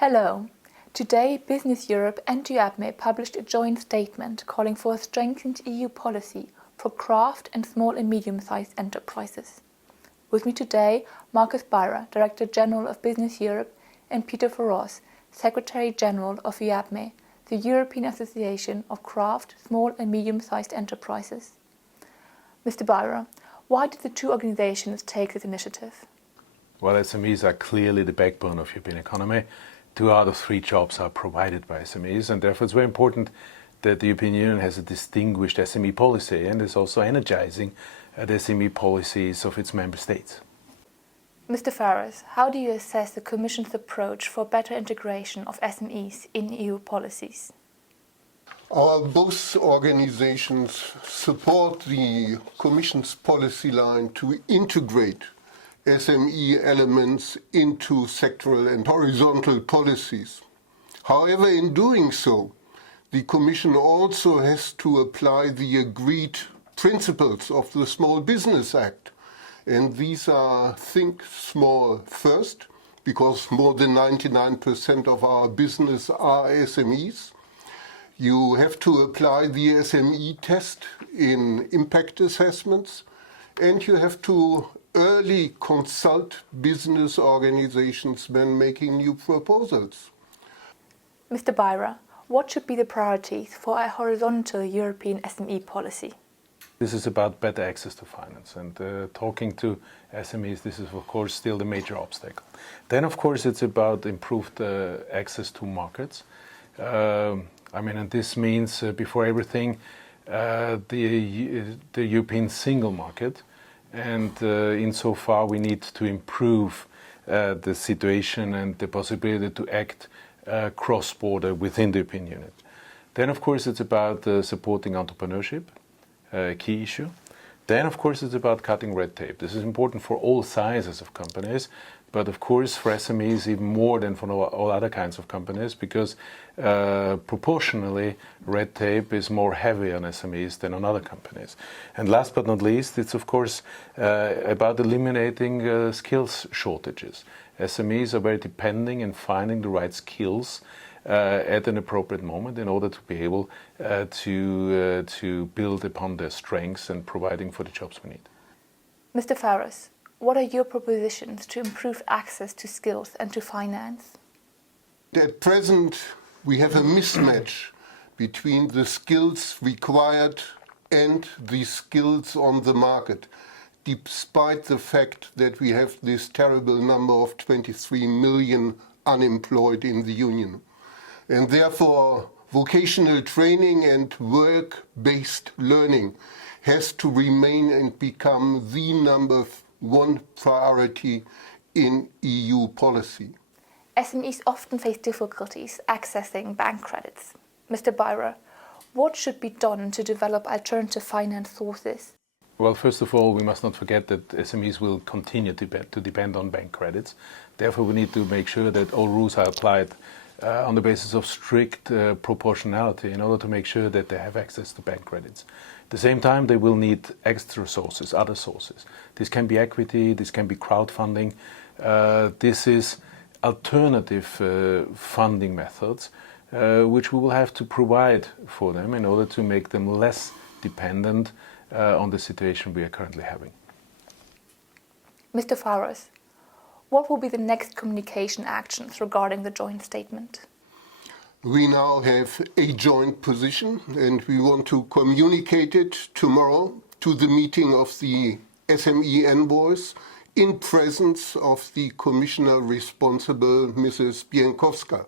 Hello. Today, Business Europe and UEAPME published a joint statement calling for a strengthened EU policy for craft and small and medium-sized enterprises. With me today, Markus Beirer, Director General of Business Europe, and Peter Foros, Secretary General of UEAPME, the European Association of Craft, Small and Medium-Sized Enterprises. Mr. Beirer, why did the two organizations take this initiative? Well, SMEs are clearly the backbone of the European economy. 2 out of 3 jobs are provided by SMEs, and therefore it's very important that the European Union has a distinguished SME policy and is also energizing the SME policies of its member states. Mr. Foros, how do you assess the Commission's approach for better integration of SMEs in EU policies? Both organizations support the Commission's policy line to integrate SME elements into sectoral and horizontal policies. However, in doing so, the Commission also has to apply the agreed principles of the Small Business Act. And these are think small first, because more than 99% of our business are SMEs. You have to apply the SME test in impact assessments, and you have to early consult business organizations when making new proposals. Mr. Beirer, what should be the priorities for a horizontal European SME policy? This is about better access to finance, and talking to SMEs, this is of course still the major obstacle. Then of course it's about improved access to markets. And this means before everything the European single market, and insofar we need to improve the situation and the possibility to act cross-border within the European Union. Then of course it's about supporting entrepreneurship, a key issue. Then of course it's about cutting red tape. This is important for all sizes of companies, but of course for SMEs even more than for all other kinds of companies, because proportionally red tape is more heavy on SMEs than on other companies. And last but not least, it's of course about eliminating skills shortages. SMEs are very depending in finding the right skills at an appropriate moment in order to be able to build upon their strengths and providing for the jobs we need. Mr. Foros, what are your propositions to improve access to skills and to finance? At present, we have a mismatch between the skills required and the skills on the market, despite the fact that we have this terrible number of 23 million unemployed in the Union. And therefore, vocational training and work-based learning has to remain and become the number 1 priority in EU policy. SMEs often face difficulties accessing bank credits. Mr. Beirer, what should be done to develop alternative finance sources? Well, first of all, we must not forget that SMEs will continue to depend on bank credits. Therefore, we need to make sure that all rules are applied on the basis of strict proportionality in order to make sure that they have access to bank credits. At the same time, they will need extra sources, other sources. This can be equity, this can be crowdfunding. This is alternative funding methods which we will have to provide for them in order to make them less dependent on the situation we are currently having. Mr. Foros, what will be the next communication actions regarding the joint statement? We now have a joint position, and we want to communicate it tomorrow to the meeting of the SME envoys in presence of the Commissioner responsible, Mrs. Bieńkowska.